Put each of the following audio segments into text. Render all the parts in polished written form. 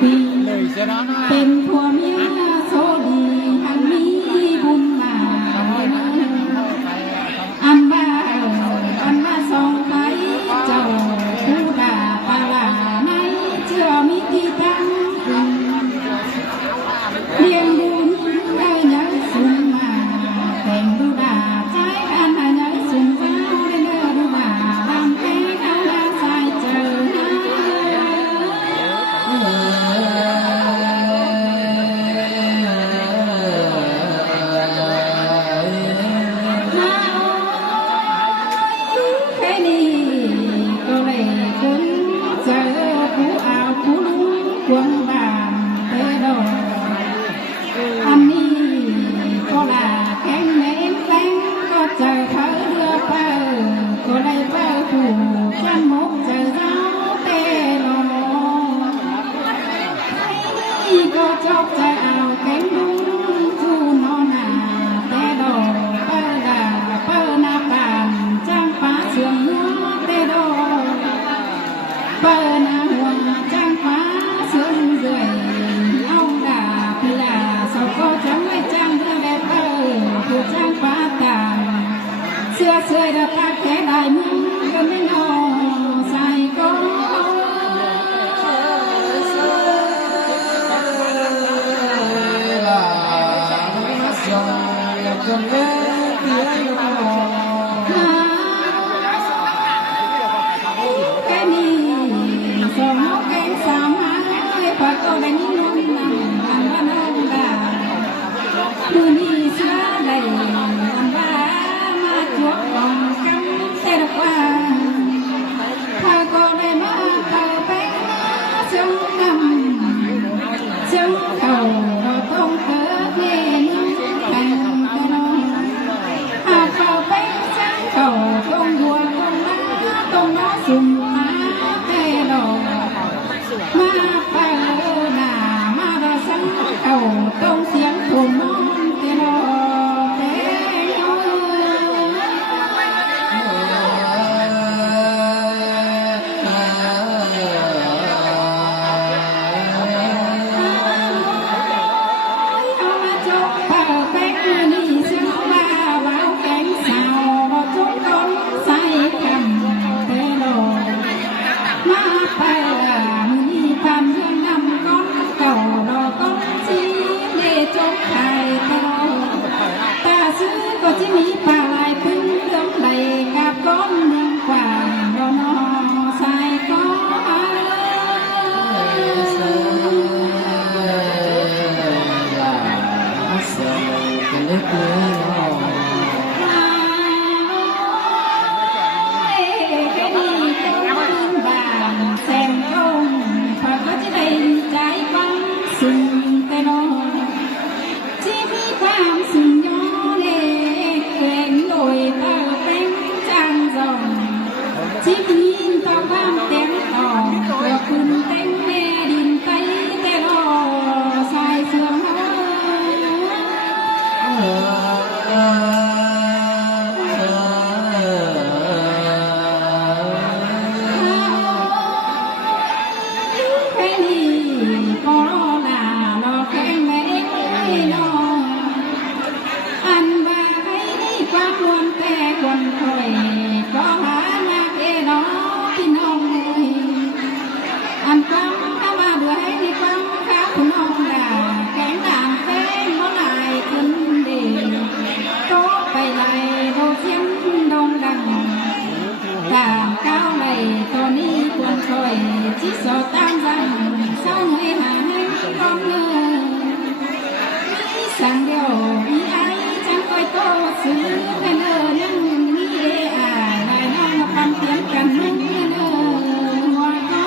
ปีเป็นผัวเมียโซดีหันมีบุญมาอันว่าสองไทยเจ้าผู้ด่าปลาลาในเชื่อมิที่ตั้งเลี้ยงดูได้ยังสูงมาแต่งดูด่าใจอันไหนสูงเจ้าได้เนื้อดูด่าดำแพ้ข้างหน้าสายเจอเสื้อดาตาแค่ได้มึงก็ไม่นอใส่ก็แค่นี้สองแกงสามหาพอก็ได้ยิ่งนุ่มนั่งอันว่าน้องดาคืนนี้เสื้อได้อันว่ามาจวบกองกันเสียกว่าถ้าก็ได้มาเป่าเป็นเจ้านำเจ้าเขาเราต้องเกิดเย็นแข่งกันหากเป่าเป็นเจ้าเขาต้องดัวต้องน้าต้องน้อสุ่มมาแต่ดอกมาเป่าหน้ามาเราสังเขาต้องเสียงทุ่มน้องแต่ดอกจะมีปลาลายพึ่งเรื่องใดกับก้อนเมืองกว่าโดนอใส่ก้อนแซมลงพอก็จะได้ใจฟังสิ่งแต่นอที่มีความสิ่งย้อนเองโดยเต่าเป็นจางจงที่มีต่อความเต็มต่อเพื่อคุณเต็มแม่ดินไตแต่รอสายเสื่อมคนคอยก็หามาเอ๋น้องพี่น้องเลยอันฟังเข้ามาด้วยในฟังข้าคุณน้องด่าแข็งด่างเป็นเมื่อไหร่ขึ้นดีโตไปไหลโดเสียงดงดังตามก้าวไหลตอนนี้ควรคอยที่สอดตามรังเศร้าให้หาให้กองเงินมีสั่งเดียวมีไอ้จังคอยโตซื้อให้เนินยังความเพียรกันนั่งเนินหัวก้อ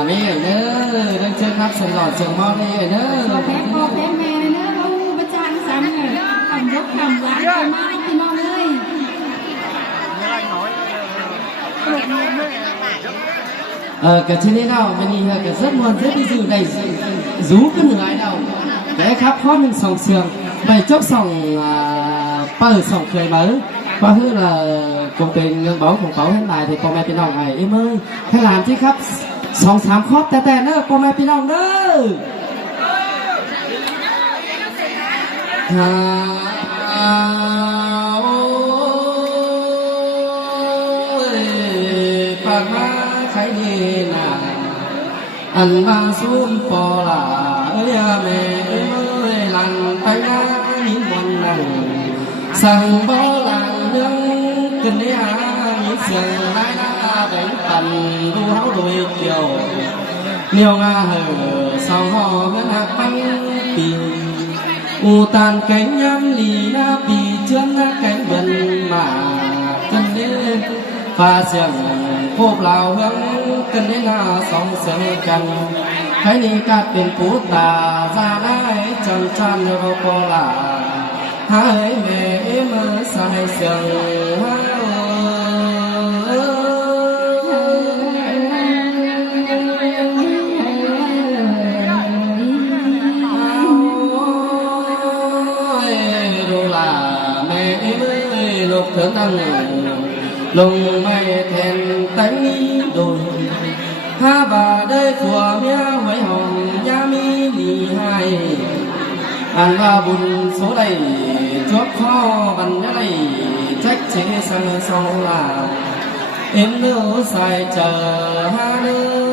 นนี่เด้อเรื่องเชิญครับเสียงหลอดเสียงมอนี่เด้อขอแพ้พ่อแพ้แม่เด้อลูกประจานสามเนี่ยทำยกทำร้านไปมาพี่น้องเลยcái trên đây nào bên này cái rất ngoan rất đi dự này rú cái nửa ai đâu đấyครับข้อหนึ่งสองเสียงใบจบสอง sòng cười mở và hứa là công trình ngân bảoของเขาhiện tại thì con mẹพี่น้องไอ้em ơiให้หลานที่ครับ2-3 ครอบแต่เนอะพ่อแม่พี่น้องเด้อปากมาใครดีน่ะอันมาซุ่มปอละเอ้ยแม่เอ้ยหลังไปนะหินวันนั้นสั่งบ่หลังเรื่องกันได้หาหินเสียงได้นะแบ่งปันดูเฮาโดยเกี่ยวnhiều ngà hở sau họ ngân hạt băng pì u tàn cánh nhắm lì na pì chướng na cánh vần mà cần đến pha xiềng phốp lào hướng cần đến na sóng sớmกันให้นี่ก็เป็นผู้ตาซาได้จังจันเราก็ละให้แม่มาใส่เสียงthượng tăng lùng mây thèn tánh đồi ha bà đây phùa mía huệ hồng giá mi lì hai ăn ba bùn số đây chốt kho bằng giá đây trách chế sang sau là em nữ xài chờ ha nữ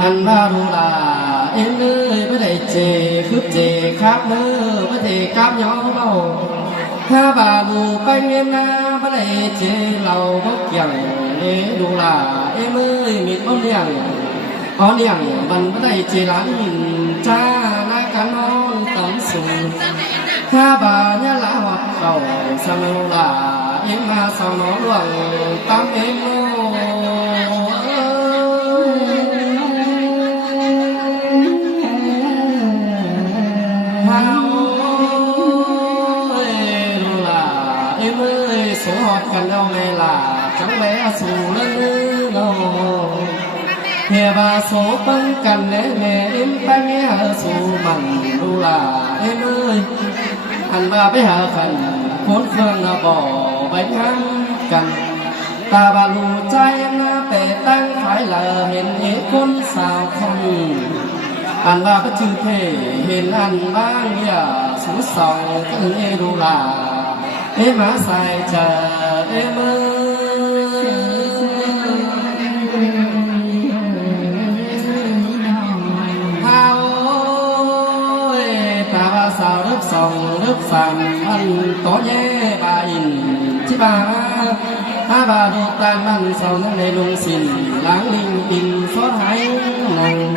ăn ba đu là em ơi mới đầy chè cướp chè khắp mơ mới thể cáp nhỏ bao ha bà bù bánh em na mới đầy chè lầu bốc dằng ê đủ là em ơi mịt bông điằng mình mới đầy chè lá nhìn cha na cá non tấm sùng ha bà nhá lá hoạt cầu sang là em mà sao nó luồng tắm em số hotกันđâu này là chẳng lẽ xù lên ngô hè bà số băng cần để mẹ em băng nghe hở xù mặn đu là em ơi anh bà bé hở khẩn cuốn phương là bỏ bánh ăn cần ta bà lù trai em tệ tăng phải là hiện nhé con sao không anh bà có chữ thể hiện anh ba nghĩa xuống sòng cái nghe đu là em má sai chờ em ơi hao ơi ta ba sao lớp sòng lớp phàm anh có nhé bà in chứ bà ha bà đồ tan bằng sau những ngày lung xin lãng linh tình xót hái nàng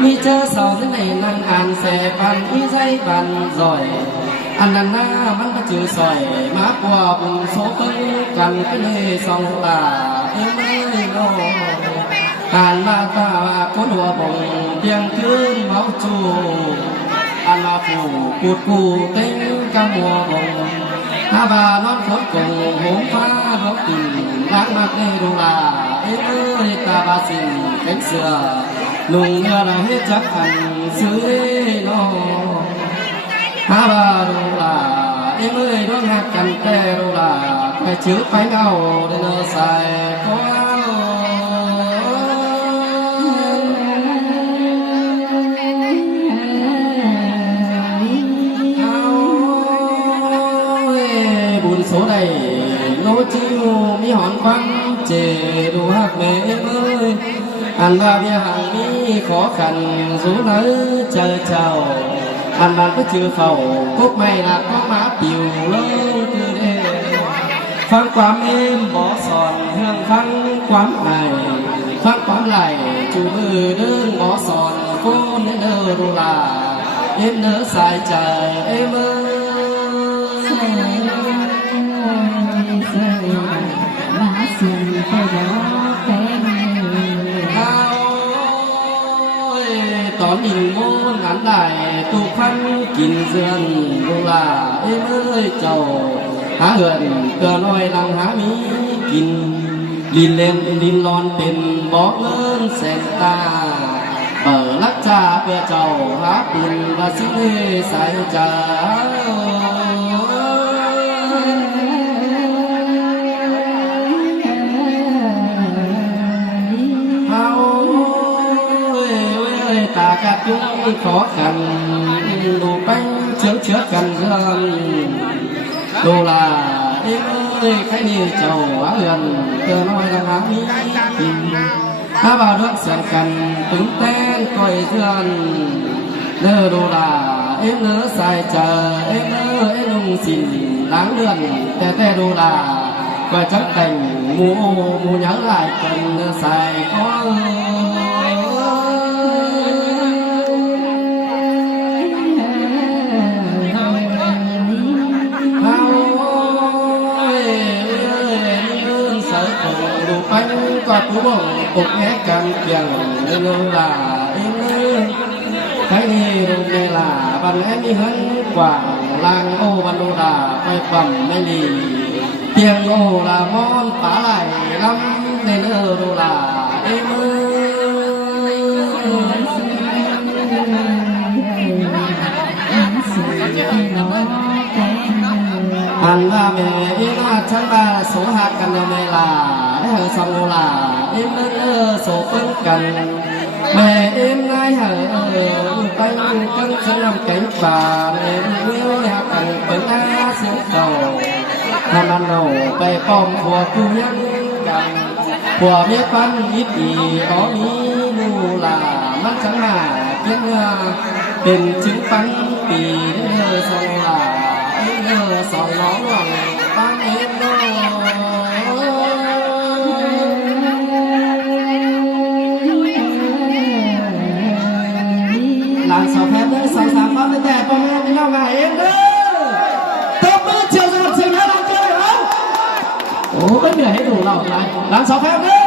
mi chơ sau những ngày năng an xe bàn y dây bàn rồi anh naมันก็จือสอยมากกว่าบุญโสกันกันก็เลยสองตาเอ้ยน้องการมาตาคนหัวบงเพียงคืนเมาจูอันมาผูกูดกูเต็งกำหัวบงถ้าบานอนคนกงหงฟ้ารบกินรักมากในดูลาเอ้ยตาบาสินเป็นเสือลุงเนื้อละเฮ็ดจักกันซื้อน้องha ba đô la em ơi đón hát cành tè đô la phải chữ phải ngầu để nó xài có buồn số này nô chiêu mi hòn quăng chè đồ hát mẹ em ơi anh ba bia hàng mi khó khăn rú nỡ chờ chào anh bạn có chưa khẩu cốt mày là có má piều lớn từ đây phăng quám em bỏ sòn hương phăng quám này phăng quám lại chủ mưa đơn bỏ sòn cô nên đơ đồ là em nỡ sai chờ em ơi má xuân phải đó em tón nhìn môn ngắn lại tu khăn kín giường đồ là em ơi chầu há hườn cờ nói lăng há mí kín lìn lên lìn lon tên bó lớn sen ta bờ lắc จ่าเปียเจ้าหาปินว่าสิใส่ใจตากัดยุ่งขอกันดูแป้งเชื้อเชื้อกันเรื่องดูลาเอ้ยใครนี่เจ้าเอือนเกินน้อยละหามีกินถ้าบ่าวเลือกเสียงกันถึงเต้นก้อยเทือนเนื้อดูลาเอ็มเนื้อใส่เจอเอ็มเนื้อเอ็มลุงสินล้างเลือนแต่ดูลาก็จังแต่งหมูยั้งหลายคนเนื้อใส่ก็ก็ผู้บ่ปกแง่กันเพียงเนื้อลาเองใครนี่รู้เวลาบันแอมีเหินกว่าลางโอบันโนดาไปปั๊มไม่ลีเพียงโอลามอนป่าไหลลำในเนื้อดูลาเองอันว่าเมย์น่าฉันว่าโสหักกันในเวลาสองลาเอ็มโสเปิ้ลกันแม่เอ็มนายไปกันสนามแก่งป่าเอ็มวิวอยากกันเป็นอาเสียงเก่าทำมันเอาไปป้อมผัวกูยังกันผัวเมียปันยิบอีอ๋อมีนูลามันจังหาเพียงเป็นถึงปันปีสองลาสองน้องหวังปันเอ็มโนหลานสาวแพทย์ได้สาวสามป้าไม่แต่พ่อแม่ไม่เล่าไงเองเด้อตบมือเชียวสำหรับสิ่งที่เราเจอแล้วโอ้ไม่เหนื่อยให้ดูเราหลานสาวแพทย์เด้อ